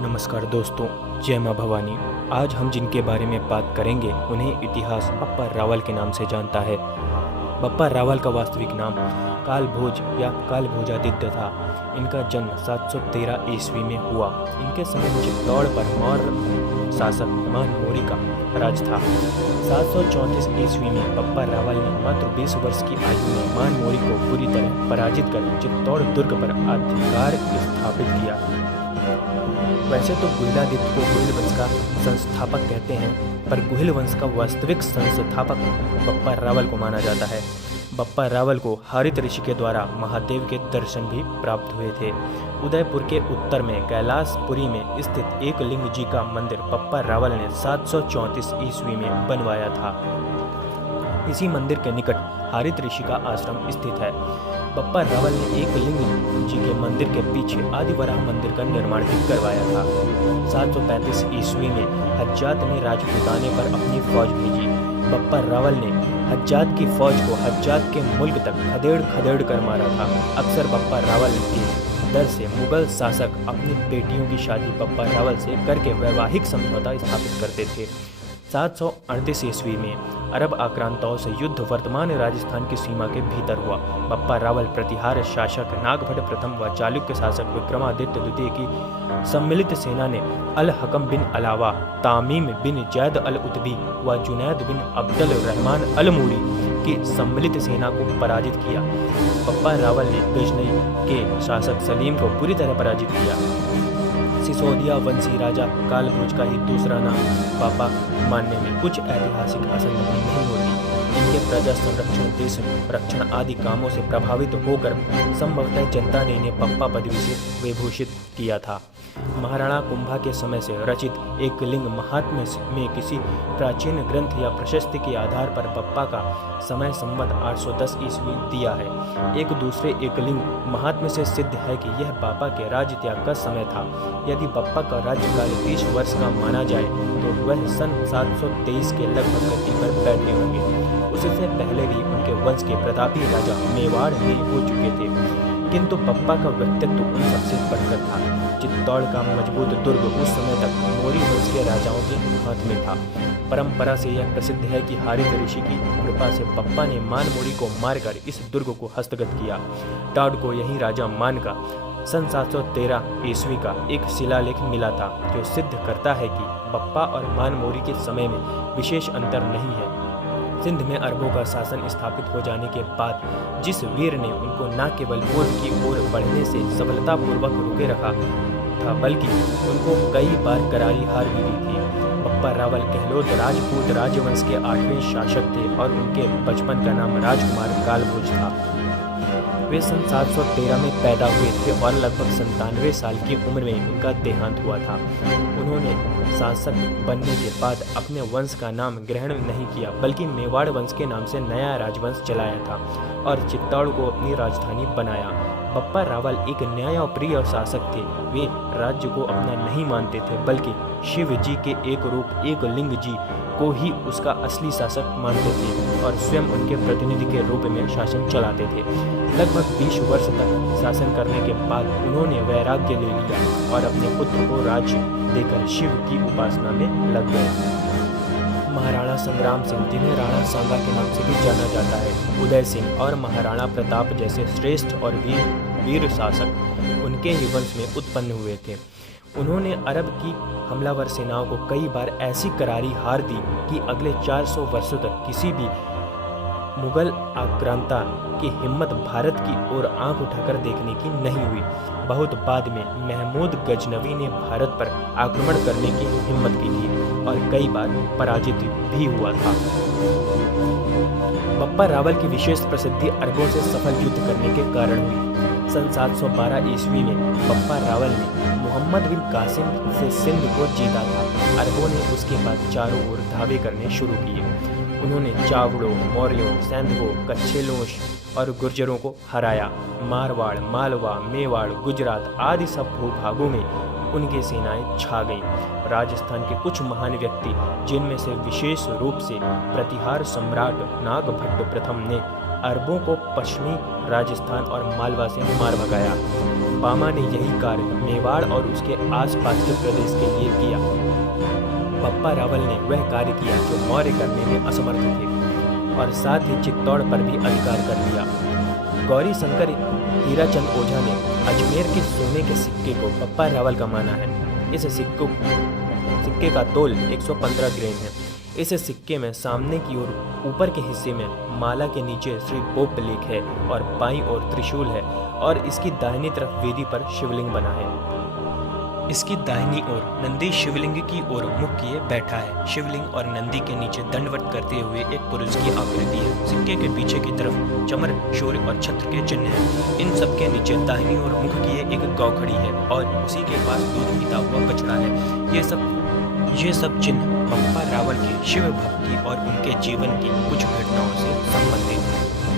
नमस्कार दोस्तों, जय माँ भवानी। आज हम जिनके बारे में बात करेंगे उन्हें इतिहास बप्पा रावल के नाम से जानता है। बप्पा रावल का वास्तविक नाम कालभोज या कालभोजादित्य था। इनका जन्म 713 ईस्वी में हुआ। इनके समय चित्तौड़ पर मौर्य शासक मानमोरी का राज था। 734 ईस्वी में बप्पा रावल ने मात्र 20 वर्ष की आयु में मानमोरी को पूरी तरह पराजित कर चित्तौड़ दुर्ग पर अधिकार स्थापित किया। वैसे तो गुहिलादित्य को गुहिल वंश का संस्थापक कहते हैं, पर गुहिल वंश का वास्तविक संस्थापक बप्पा रावल को माना जाता है। बप्पा रावल को हरित ऋषि के द्वारा महादेव के दर्शन भी प्राप्त हुए थे। उदयपुर के उत्तर में कैलाशपुरी में स्थित एक लिंग जी का मंदिर बप्पा रावल ने 734 ईस्वी में बनवाया था। इसी मंदिर के निकट हरित ऋषि का आश्रम स्थित है। बप्पा रावल ने एक लिंग जी के मंदिर के पीछे आदिवराह मंदिर का निर्माण भी करवाया था। 735 ईस्वी में हज्जात ने राजपूताने पर अपनी फौज भेजी। बप्पा रावल ने हज्जात की फौज को हज्जात के मुल्क तक खदेड़ खदेड़ कर मारा था। अक्सर बप्पा रावल के डर से मुगल शासक अपनी बेटियों की शादी बप्पा रावल से करके वैवाहिक समझौता स्थापित करते थे। 738 ईस्वी में अरब आक्रांताओं से युद्ध वर्तमान राजस्थान की सीमा के भीतर हुआ। बप्पा रावल प्रतिहार शासक नागभट्ट प्रथम व चालुक्य शासक विक्रमादित्य द्वितीय की सम्मिलित सेना ने अल हकम बिन अलावा, तामीम बिन जैद अल उतबी व जुनैद बिन अब्दुल रहमान अल मूरी की सम्मिलित सेना को पराजित किया। बप्पा रावल ने गजनई के शासक सलीम को पूरी तरह पराजित किया। सिसोदिया वंशी राजा कालभोज का ही दूसरा नाम बापा मानने में कुछ ऐतिहासिक असंगति नहीं होती। इनके प्रजा संरक्षण, देश रक्षण आदि कामों से प्रभावित होकर संभवतः जनता ने इन्हें बप्पा पदवी से विभूषित किया था। महाराणा कुंभा के समय से रचित एक लिंग महात्म्य में किसी प्राचीन ग्रंथ या प्रशस्ति के आधार पर बप्पा का समय संवत 810 ईस्वी दिया है। एक दूसरे एकलिंग महात्म्य से सिद्ध है कि यह बापा के राज्य त्याग का समय था। यदि बप्पा का राज्यकाल 30 वर्ष का माना जाए तो वह सन 723 के लगभग गति पर बैठे होंगे। उससे पहले भी उनके वंश के प्रतापी राजा मेवाड़ में हो चुके थे, किंतु बप्पा का व्यक्तित्व उन सबसे बढ़कर था। चित्तौड़ का मजबूत दुर्ग उस समय तक मौर्य वंश के राजाओं के हाथ में था। परंपरा से यह प्रसिद्ध है कि हरित ऋषि की कृपा से बप्पा ने मानमोरी को मारकर इस दुर्ग को हस्तगत किया। टाड को यही राजा मानकर सन 713 ईस्वी का एक शिलालेख मिला था, जो सिद्ध करता है कि बप्पा और मानमोरी के समय में विशेष अंतर नहीं है। सिंध में अरबों का शासन स्थापित हो जाने के बाद जिस वीर ने उनको न केवल पूर्व की ओर बढ़ने से सफलतापूर्वक रोके रखा था, बल्कि उनको कई बार करारी हार भी दी थी। बप्पा रावल गहलोत राजपूत राजवंश के 8वें शासक थे और उनके बचपन का नाम राजकुमार कालभोज था। वे सन 713 में पैदा हुए थे और लगभग 97 साल की उम्र में उनका देहांत हुआ था। उन्होंने शासक बनने के बाद अपने वंश का नाम ग्रहण नहीं किया, बल्कि मेवाड़ वंश के नाम से नया राजवंश चलाया था और चित्तौड़ को अपनी राजधानी बनाया। बप्पा रावल एक न्यायप्रिय शासक थे। वे राज्य को अपना नहीं मानते थे, बल्कि शिव जी के एक रूप एक लिंग जी को ही उसका असली शासक मानते थे और स्वयं उनके प्रतिनिधि के रूप में शासन चलाते थे। लगभग 20 वर्ष तक शासन करने के बाद उन्होंने वैराग्य ले लिया और अपने पुत्र को राज्य देकर शिव की उपासना में लग गए। महाराणा संग्राम सिंह, जिन्हें राणा सांगा के नाम से भी जाना जाता है, उदय सिंह और महाराणा प्रताप जैसे श्रेष्ठ और वीर शासक उनके ही वंश में उत्पन्न हुए थे। उन्होंने अरब की हमलावर सेनाओं को कई बार ऐसी करारी हार दी कि अगले 400 वर्षों तक किसी भी मुगल आक्रांता की हिम्मत भारत की ओर आंख उठाकर देखने की नहीं हुई। बहुत बाद में महमूद गजनवी ने भारत पर आक्रमण करने की हिम्मत की थी और कई बार पराजित भी हुआ था। बप्पा रावल की विशेष प्रसिद्धि अरबों से सफल युद्ध करने के कारण हुई। सन 712 ईस्वी में बप्पा रावल ने मोहम्मद बिन कासिम से सिंध को जीता था। अरबों ने उसके बाद चारों ओर धावे करने शुरू किए। उन्होंने चावड़ों, मौर्यों, सैंधवों, कच्छेलों और गुर्जरों को हराया। मारवाड़, मालवा, मेवाड़, गुजरात आदि सब भूभागों में उनकी सेनाएं छा गईं। राजस्थान के कुछ महान व्यक्ति, जिनमें से विशेष रूप से प्रतिहार सम्राट नागभट्ट प्रथम ने अरबों को पश्चिमी राजस्थान और मालवा से मार भगाया। बामा ने यही कार्य मेवाड़ और उसके आसपास के प्रदेश के लिए किया। बप्पा रावल ने वह कार्य किया जो मौर्य करने में असमर्थ थे और साथ ही चित्तौड़ पर भी अधिकार कर लिया। गौरी शंकर हीराचंद ओझा ने अजमेर के सोने के सिक्के को बप्पा रावल का माना है। इस सिक्के का तोल 115 ग्राम है। इस सिक्के में सामने की ओर ऊपर के हिस्से में माला के नीचे श्री बोप लेख है और बाईं ओर त्रिशूल है और इसकी दाहिनी तरफ वेदी पर शिवलिंग बना है। इसकी दाहिनी ओर नंदी शिवलिंग की ओर मुख किए बैठा है। शिवलिंग और नंदी के नीचे दंडवत करते हुए एक पुरुष की आकृति है। सिक्के के पीछे की तरफ चमर, शौर्य और छत्र के चिन्ह हैं। इन सब के नीचे दाहिनी ओर मुख किए एक गौ खड़ी है और उसी के पास दूध पीता हुआ बछड़ा है। ये सब चिन्ह बप्पा रावल की शिव भक्ति और उनके जीवन की कुछ घटनाओं से संबंधित हैं।